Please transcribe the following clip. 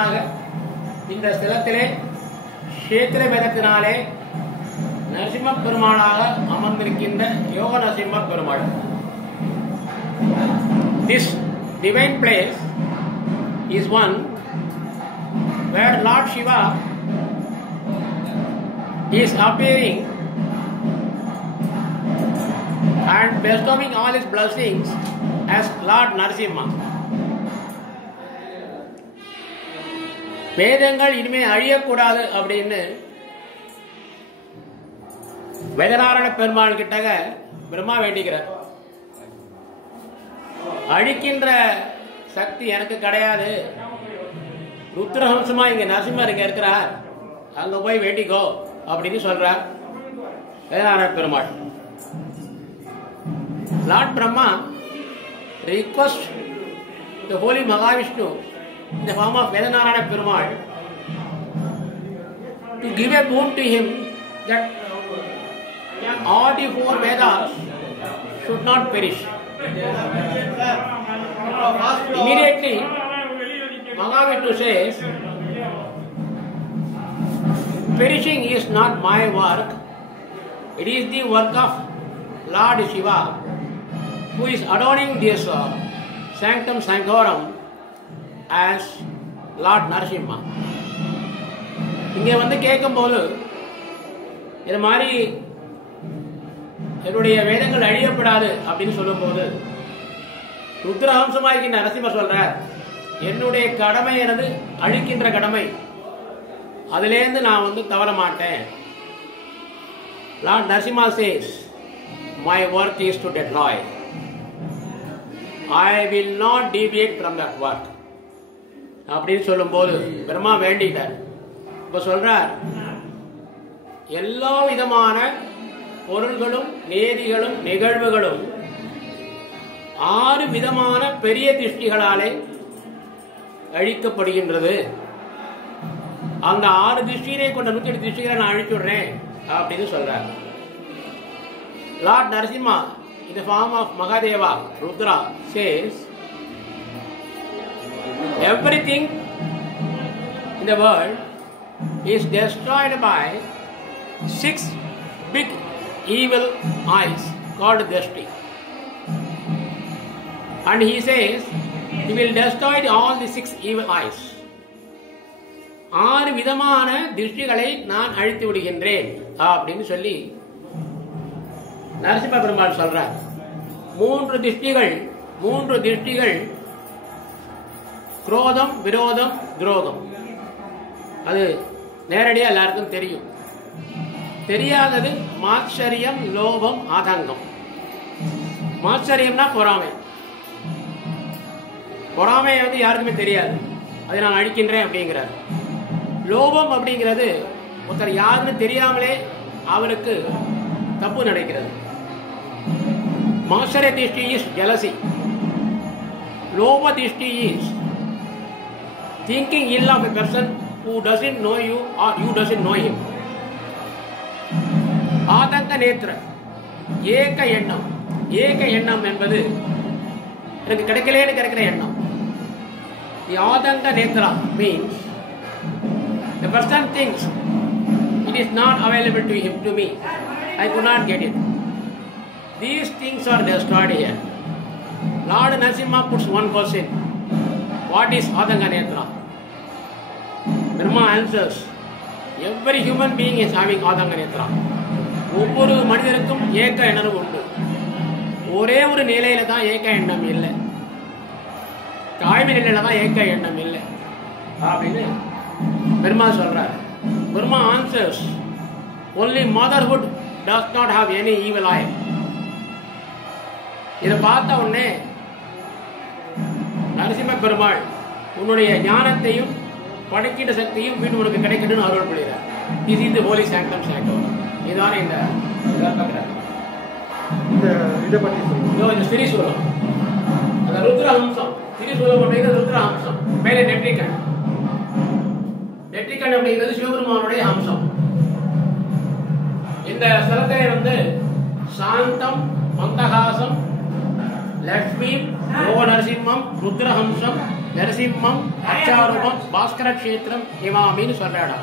பெருமானாக இந்த ஸ்தலத்திலே கஷேத்திர வேதத்தினாலே நரசிம்ம பெருமானாக அமர்ந்திருக்கின்ற யோக Narasimha Perumal. This divine place is one where Lord Shiva is appearing and bestowing all his blessings as Lord Narasimha. வேதங்கள் இனிமே அழியக்கூடாது அப்படின்னு வேதநாராயண பெருமாள் கிட்டக பிரம்மா வேண்டிக்கிறார். அழிக்கின்ற சக்தி எனக்கு கிடையாது, ருத்ரஹம்சமா இங்க நரசிம்மர் இங்க இருக்கிறார், அங்க போய் வேண்டிக்கோ அப்படின்னு சொல்றார் Vedanarayana Perumal. Lord Brahma requests the holy Mahavishnu in the form of Vedanarayana Perumal to give a boon to him that all the four Vedas should not perish. Immediately, Mahavishnu says, perishing is not my work, it is the work of Lord Shiva, who is adorning this sanctum sanctorum as Lord Narasimha. இங்கே வந்து கேட்கும்போது இது மாதிரி என்னுடைய வேதங்கள் அழியப்படாது அப்படின்னு சொல்லும்போது ருத்ரஹம்சமாகி நரசிம்மர் சொல்றார், என்னுடைய கடமை எனது அழிக்கின்ற கடமை, அதிலேருந்து நான் வந்து தவற மாட்டேன். Lord Narasimha says, my work is to destroy. I will not deviate from that work. அப்படின்னு சொல்லும்போது பிரம்மா வேண்டிட்டார். இப்ப சொல்றார், எல்லா விதமான பொருள்களும் நேதிகளும் நிகழ்வுகளும் 6 விதமான பெரிய திருஷ்டிகளாலே அழிக்கப்படுகின்றது. அந்த 6 திருஷ்டியை கொண்ட 108 திருஷ்டிகளை நான் அழிச்சுடுறேன் அப்படின்னு சொல்றார். Lord Narasimha in the form of Mahadeva, Rudra, says, everything in the world is destroyed by 6 big evil eyes called Drishti. And he says, he will destroy all the 6 evil eyes. 6 விதமான திருஷ்டிகளை நான் அழித்து விடுகின்றேன் அப்படின்னு சொல்லி நரசிம்ம பெருமாள் சொல்றார். 3 திருஷ்டிகள் குரோதம், விரோதம், துரோகம். அது நேரடியா எல்லாருக்கும் தெரியும். தெரியாதது மாத்சரியம், லோபம், ஆதங்கம். மாத்சரியம்னா பொறாமை. பொறாமை வந்து யாருக்குமே தெரியாது, அதை நான் அழிக்கின்றேன் அப்படிங்கிறார். லோபம் அப்படிங்கிறது ஒருத்தர் யாருன்னு தெரியாமலே அவருக்கு தப்பு நடக்கிறது. மாத்சரிய திருஷ்டி இஸ் jealousy. Lobha திருஷ்டி is thinking ill of a person who doesn't know you or you doesn't know him. ஆதங்க நேத்திர, ஏக எண்ணம். ஏக எண்ணம் என்பது எனக்கு கிடைக்கலேன்னு கிடைக்கிற எண்ணம். The ஆதங்க Nethra means the person thinks it is not available to him, to me. I could not get it. These things are destroyed here. Lord Narasimha puts one question. What is Adanga Netra? Brahma answers, every human being is having Adanga Netra. ஒவ்வொரு மனிதருக்கும் ஏக எண்ணம் உண்டு. ஒரே ஒரு நிலையில தான் ஏக எண்ணம் இல்லை, தாய்மை நிலையில தான் ஏக எண்ணம் இல்லை அப்படின்னு பிரம்மா சொல்றார். Brahma answers, only motherhood does not have any evil eye. இதை பார்த்த உடனே நரசிம்ம பெருமாள் உன்னுடைய ஞானத்தையும் படைக்கின்ற சக்தியும் வீட்டு உனக்கு கிடைக்கணும்னு அருள் புரிகிறார். This is the holy sanctum sanctorum. இதுதானே இந்த இதை பற்றி சொல்லுங்க. இந்த ஸ்ரீசூலம், அந்த ருத்ரஹம்சம், ஸ்ரீசூலம் அப்படிங்கிறது ருத்ரஹம்சம். மேலே நெற்றிக்கண். நெற்றிக்கண் அப்படிங்கிறது சிவபெருமானுடைய ஹம்சம். இந்த ஸ்தலத்தை வந்து சாந்தம், மந்தகாசம், லக்ஷ்மி, யோக நரசிம்மம், ருத்ரஹம்சம், நரசிம்மம் அச்சாரூபம் பாஸ்கர கஷேத்திரம் இமாமின்னு சொல்றாடா.